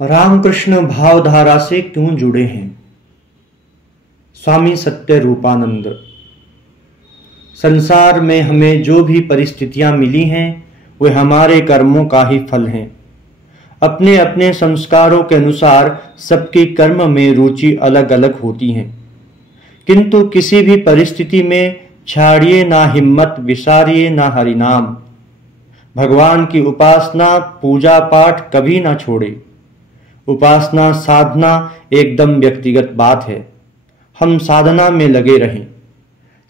रामकृष्ण भावधारा से क्यों जुड़े हैं? स्वामी सत्य रूपानंद। संसार में हमें जो भी परिस्थितियां मिली हैं वे हमारे कर्मों का ही फल हैं। अपने अपने संस्कारों के अनुसार सबकी कर्म में रुचि अलग अलग होती है, किंतु किसी भी परिस्थिति में छाड़िए ना हिम्मत, विसारिए ना हरिनाम। भगवान की उपासना पूजा पाठ कभी ना छोड़े। उपासना साधना एकदम व्यक्तिगत बात है। हम साधना में लगे रहें।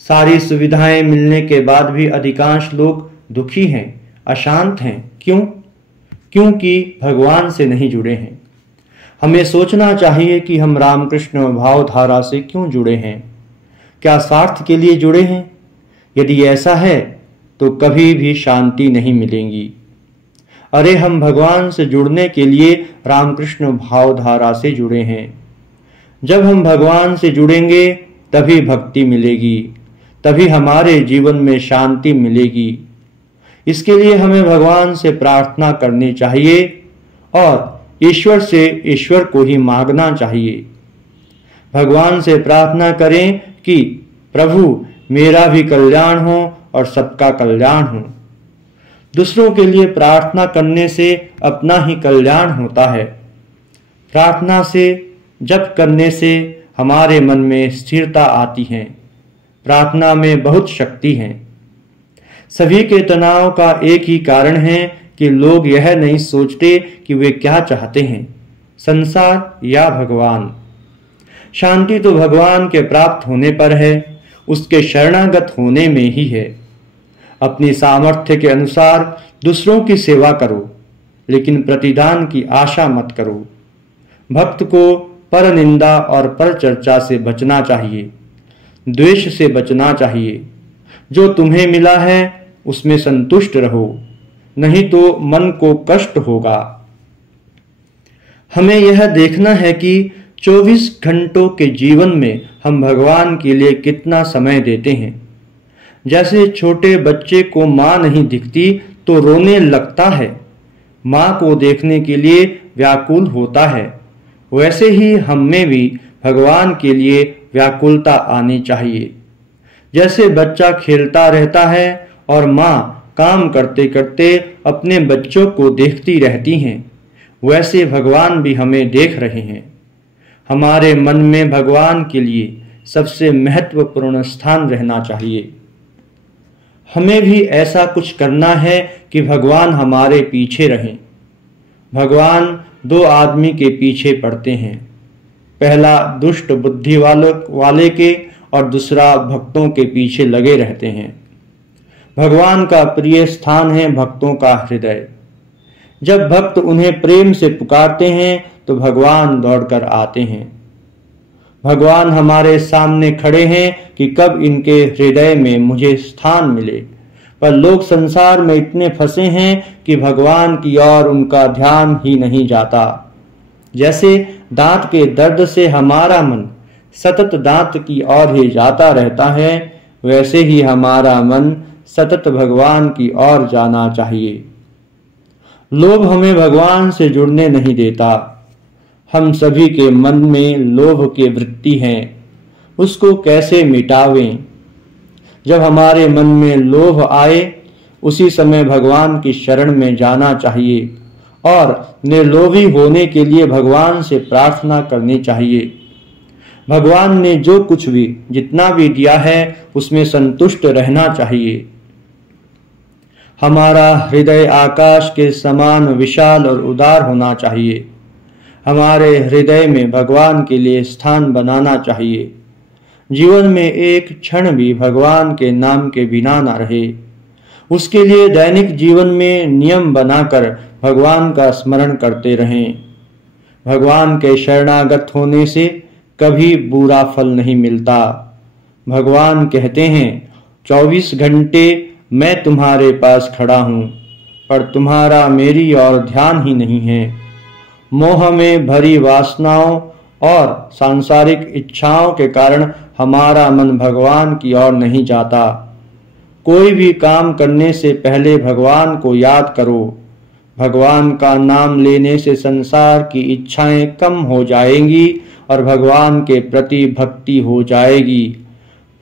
सारी सुविधाएं मिलने के बाद भी अधिकांश लोग दुखी हैं, अशांत हैं। क्यों? क्योंकि भगवान से नहीं जुड़े हैं। हमें सोचना चाहिए कि हम रामकृष्ण भावधारा से क्यों जुड़े हैं। क्या स्वार्थ के लिए जुड़े हैं? यदि ऐसा है तो कभी भी शांति नहीं मिलेगी। अरे, हम भगवान से जुड़ने के लिए रामकृष्ण भावधारा से जुड़े हैं। जब हम भगवान से जुड़ेंगे तभी भक्ति मिलेगी, तभी हमारे जीवन में शांति मिलेगी। इसके लिए हमें भगवान से प्रार्थना करनी चाहिए और ईश्वर से ईश्वर को ही मांगना चाहिए। भगवान से प्रार्थना करें कि प्रभु मेरा भी कल्याण हो और सबका कल्याण हो। दूसरों के लिए प्रार्थना करने से अपना ही कल्याण होता है। प्रार्थना से, जप करने से हमारे मन में स्थिरता आती है। प्रार्थना में बहुत शक्ति है। सभी के तनाव का एक ही कारण है कि लोग यह नहीं सोचते कि वे क्या चाहते हैं, संसार या भगवान। शांति तो भगवान के प्राप्त होने पर है, उसके शरणागत होने में ही है। अपनी सामर्थ्य के अनुसार दूसरों की सेवा करो, लेकिन प्रतिदान की आशा मत करो। भक्त को पर निंदा और पर चर्चा से बचना चाहिए, द्वेष से बचना चाहिए। जो तुम्हें मिला है उसमें संतुष्ट रहो, नहीं तो मन को कष्ट होगा। हमें यह देखना है कि 24 घंटों के जीवन में हम भगवान के लिए कितना समय देते हैं। जैसे छोटे बच्चे को माँ नहीं दिखती तो रोने लगता है, माँ को देखने के लिए व्याकुल होता है, वैसे ही हम में भी भगवान के लिए व्याकुलता आनी चाहिए। जैसे बच्चा खेलता रहता है और माँ काम करते करते अपने बच्चों को देखती रहती हैं, वैसे भगवान भी हमें देख रहे हैं। हमारे मन में भगवान के लिए सबसे महत्वपूर्ण स्थान रहना चाहिए। हमें भी ऐसा कुछ करना है कि भगवान हमारे पीछे रहें। भगवान दो आदमी के पीछे पड़ते हैं, पहला दुष्ट बुद्धि वाले के और दूसरा भक्तों के पीछे लगे रहते हैं। भगवान का प्रिय स्थान है भक्तों का हृदय। जब भक्त उन्हें प्रेम से पुकारते हैं तो भगवान दौड़कर आते हैं। भगवान हमारे सामने खड़े हैं कि कब इनके हृदय में मुझे स्थान मिले, पर लोग संसार में इतने फंसे हैं कि भगवान की ओर उनका ध्यान ही नहीं जाता। जैसे दांत के दर्द से हमारा मन सतत दांत की ओर ही जाता रहता है, वैसे ही हमारा मन सतत भगवान की ओर जाना चाहिए। लोभ हमें भगवान से जुड़ने नहीं देता। हम सभी के मन में लोभ की वृत्ति है, उसको कैसे मिटावें? जब हमारे मन में लोभ आए उसी समय भगवान की शरण में जाना चाहिए और निर्लोभी होने के लिए भगवान से प्रार्थना करनी चाहिए। भगवान ने जो कुछ भी जितना भी दिया है उसमें संतुष्ट रहना चाहिए। हमारा हृदय आकाश के समान विशाल और उदार होना चाहिए। हमारे हृदय में भगवान के लिए स्थान बनाना चाहिए। जीवन में एक क्षण भी भगवान के नाम के बिना न रहे। उसके लिए दैनिक जीवन में नियम बनाकर भगवान का स्मरण करते रहें। भगवान के शरणागत होने से कभी बुरा फल नहीं मिलता। भगवान कहते हैं, 24 घंटे मैं तुम्हारे पास खड़ा हूँ, पर तुम्हारा मेरी ओर ध्यान ही नहीं है। मोह में भरी वासनाओं और सांसारिक इच्छाओं के कारण हमारा मन भगवान की ओर नहीं जाता। कोई भी काम करने से पहले भगवान को याद करो, भगवान का नाम लेने से संसार की इच्छाएं कम हो जाएंगी और भगवान के प्रति भक्ति हो जाएगी।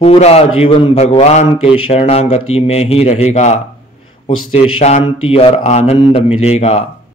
पूरा जीवन भगवान के शरणागति में ही रहेगा, उससे शांति और आनंद मिलेगा।